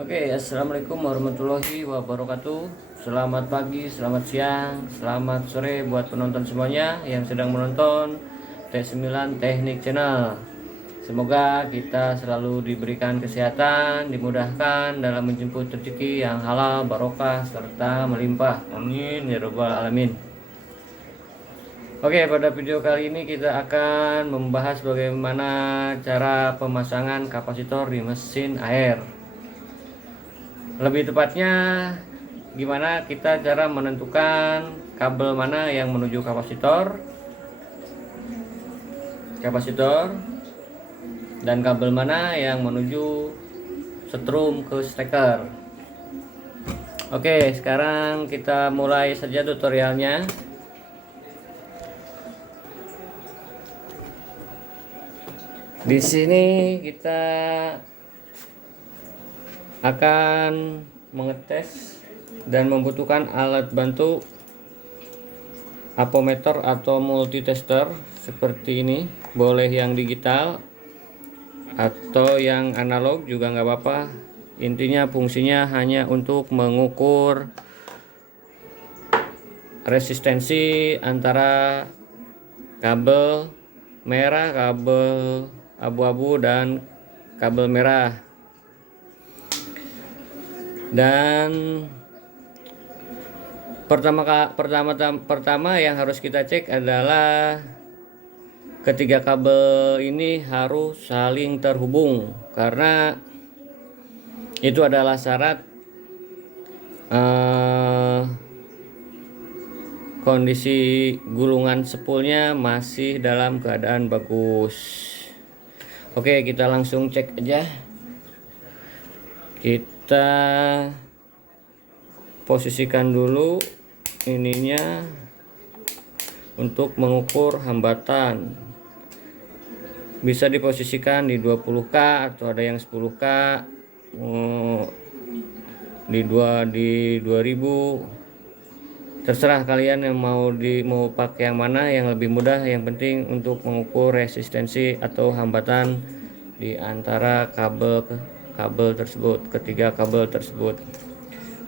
Oke, assalamualaikum warahmatullahi wabarakatuh. Selamat pagi, selamat siang, selamat sore buat penonton semuanya yang sedang menonton T9 Teknik Channel. Semoga kita selalu diberikan kesehatan, dimudahkan dalam menjemput rezeki yang halal, barokah, serta melimpah. Amin ya rabbal alamin. Oke, pada video kali ini kita akan membahas bagaimana cara pemasangan kapasitor di mesin air. Lebih tepatnya, gimana kita cara menentukan kabel mana yang menuju kapasitor dan kabel mana yang menuju setrum ke steker. Oke, sekarang kita mulai saja tutorialnya. Di sini kita akan mengetes dan membutuhkan alat bantu apometer atau multitester seperti ini. Boleh yang digital atau yang analog juga nggak apa-apa. Intinya fungsinya hanya untuk mengukur resistensi antara kabel merah, kabel abu-abu, dan kabel merah. Dan pertama yang harus kita cek adalah ketiga kabel ini harus saling terhubung, karena itu adalah syarat kondisi gulungan spoolnya masih dalam keadaan bagus. Oke, kita langsung cek aja. Kita posisikan dulu ininya untuk mengukur hambatan. Bisa diposisikan di 20K atau ada yang 10K, di 2000. Terserah kalian yang mau pakai yang mana, yang lebih mudah. Yang penting untuk mengukur resistensi atau hambatan di antara kabel tersebut, ketiga kabel tersebut.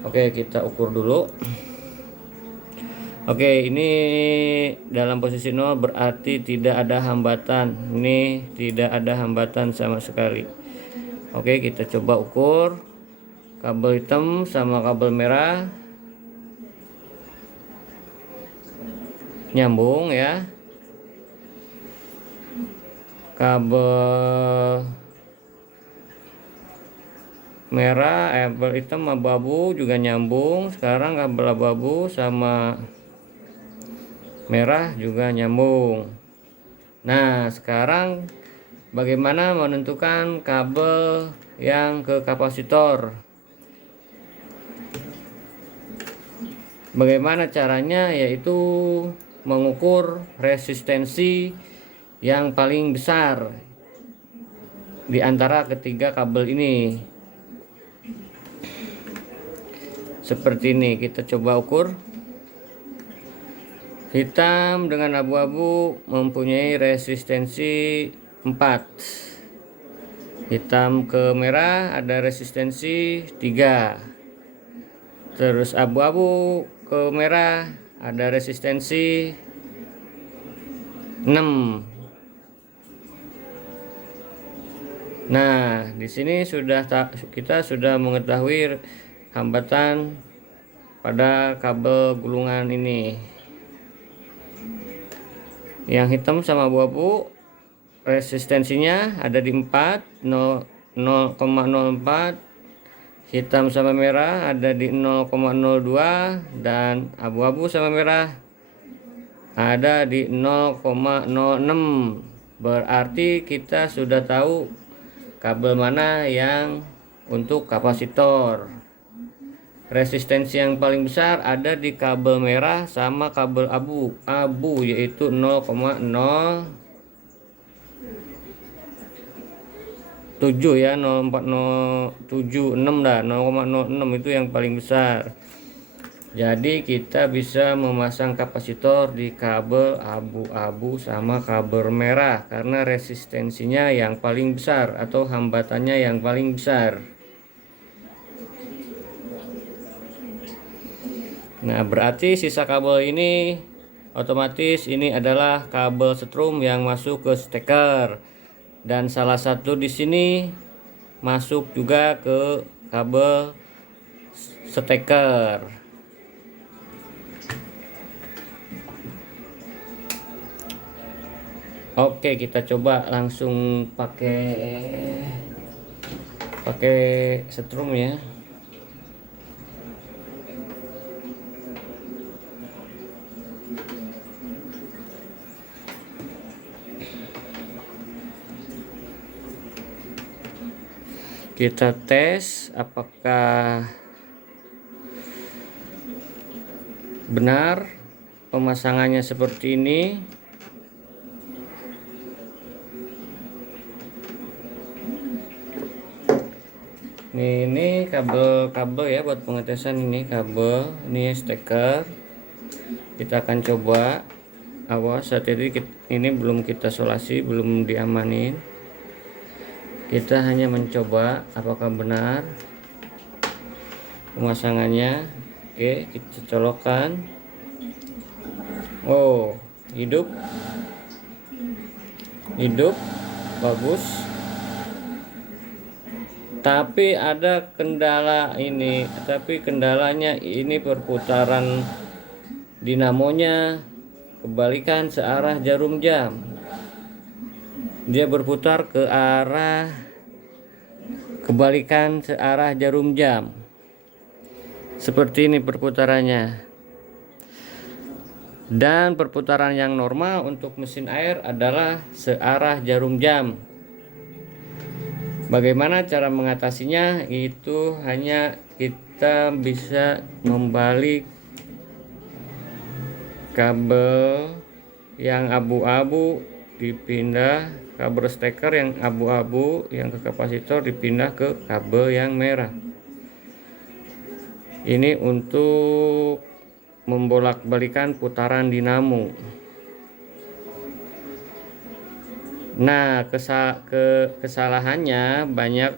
Oke, kita ukur dulu. Oke, ini dalam posisi 0 berarti tidak ada hambatan. Ini tidak ada hambatan sama sekali. Oke, kita coba ukur kabel hitam sama kabel merah. Nyambung ya. Kabel merah, kabel hitam abu-abu juga nyambung. Sekarang kabel abu-abu sama merah juga nyambung. Nah, sekarang bagaimana menentukan kabel yang ke kapasitor? Bagaimana caranya? Yaitu mengukur resistensi yang paling besar di antara ketiga kabel ini. Seperti ini, kita coba ukur. Hitam dengan abu-abu mempunyai resistensi 4. Hitam ke merah ada resistensi 3. Terus abu-abu ke merah ada resistensi 6. Nah, di sini kita sudah mengetahui hambatan pada kabel gulungan ini. Yang hitam sama abu-abu resistensinya ada di 4, 0,04. Hitam sama merah ada di 0,02, dan abu-abu sama merah ada di 0,06. Berarti kita sudah tahu kabel mana yang untuk kapasitor. Resistensi yang paling besar ada di kabel merah sama kabel abu yaitu 0,07 ya, 0,4076 dah, 0,06 itu yang paling besar. Jadi kita bisa memasang kapasitor di kabel abu-abu sama kabel merah karena resistensinya yang paling besar atau hambatannya yang paling besar. Nah, berarti sisa kabel ini otomatis ini adalah kabel setrum yang masuk ke steker, dan salah satu di sini masuk juga ke kabel steker. Oke, kita coba langsung pakai setrum ya. Kita tes apakah benar pemasangannya seperti ini. Ini kabel ya buat pengetesan, ini kabel, ini steker. Kita akan coba. Awas, saat ini belum kita solasi, belum diamanin. Kita hanya mencoba apakah benar pemasangannya. Oke, kita colokkan. Oh, hidup, bagus. Tapi ada kendala ini, kendalanya ini perputaran dinamonya kebalikan searah jarum jam. Dia berputar ke arah kebalikan searah jarum jam. Seperti ini perputarannya. Dan perputaran yang normal untuk mesin air adalah searah jarum jam. Bagaimana cara mengatasinya? Itu hanya kita bisa membalik kabel yang abu-abu dipindah, kabel steker yang abu-abu yang ke kapasitor dipindah ke kabel yang merah. Ini untuk membolak-balikan putaran dinamo. Nah, kesalahannya banyak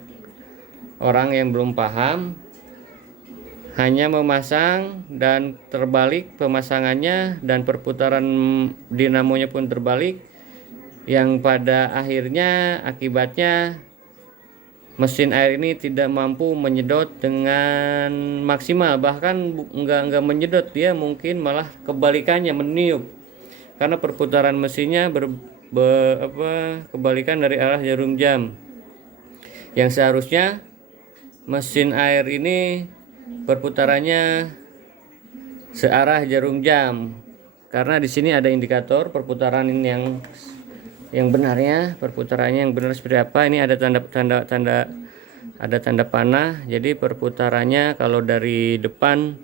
orang yang belum paham, hanya memasang dan terbalik pemasangannya, dan perputaran dinamonya pun terbalik, yang pada akhirnya akibatnya mesin air ini tidak mampu menyedot dengan maksimal. Bahkan enggak menyedot, dia mungkin malah kebalikannya, meniup, karena perputaran mesinnya kebalikan dari arah jarum jam. Yang seharusnya mesin air ini perputarannya searah jarum jam, karena di sini ada indikator perputaran ini yang benarnya, perputarannya yang benar seperti apa. Ini ada tanda panah. Jadi perputarannya kalau dari depan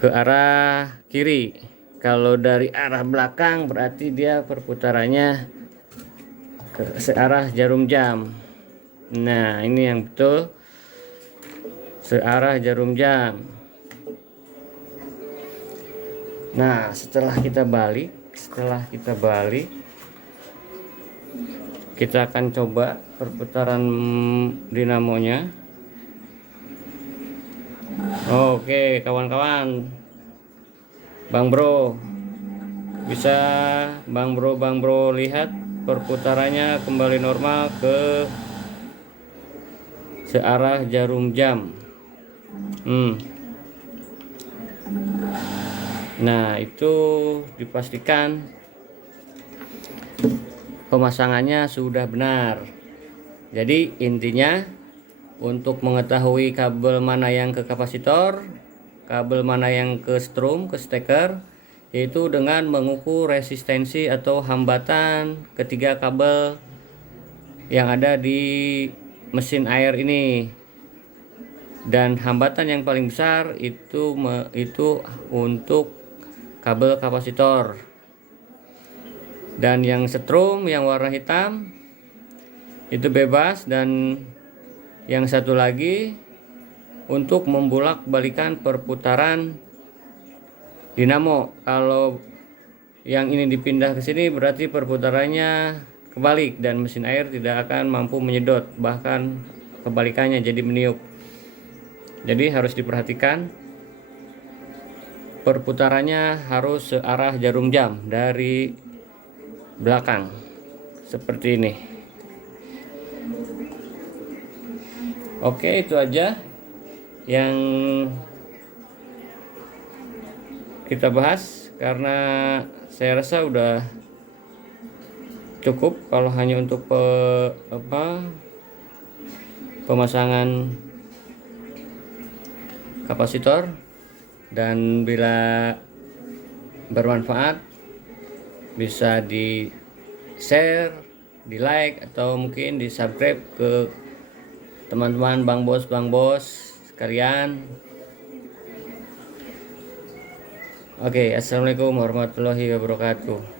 ke arah kiri, kalau dari arah belakang berarti dia perputarannya ke searah jarum jam. Nah, ini yang betul, searah jarum jam. Nah, setelah kita balik, kita akan coba perputaran dinamonya. Oke, kawan-kawan, Bang Bro, bisa Bang Bro lihat perputarannya kembali normal ke searah jarum jam. Nah, itu dipastikan pemasangannya sudah benar. Jadi intinya, untuk mengetahui kabel mana yang ke kapasitor, kabel mana yang ke strum, ke steker, yaitu dengan mengukur resistensi atau hambatan ketiga kabel yang ada di mesin air ini. Dan hambatan yang paling besar itu untuk kabel kapasitor. Dan yang setrum yang warna hitam itu bebas. Dan yang satu lagi untuk membolak-balikan perputaran dinamo. Kalau yang ini dipindah ke sini berarti perputarannya kebalik dan mesin air tidak akan mampu menyedot, bahkan kebalikannya jadi meniup. Jadi harus diperhatikan. perputarannya harus searah jarum jam dari belakang seperti ini. Oke, itu aja yang kita bahas karena saya rasa udah cukup kalau hanya untuk pemasangan kapasitor. Dan bila bermanfaat bisa di share, di like, atau mungkin di subscribe ke teman-teman bang bos sekalian. Oke, assalamualaikum warahmatullahi wabarakatuh.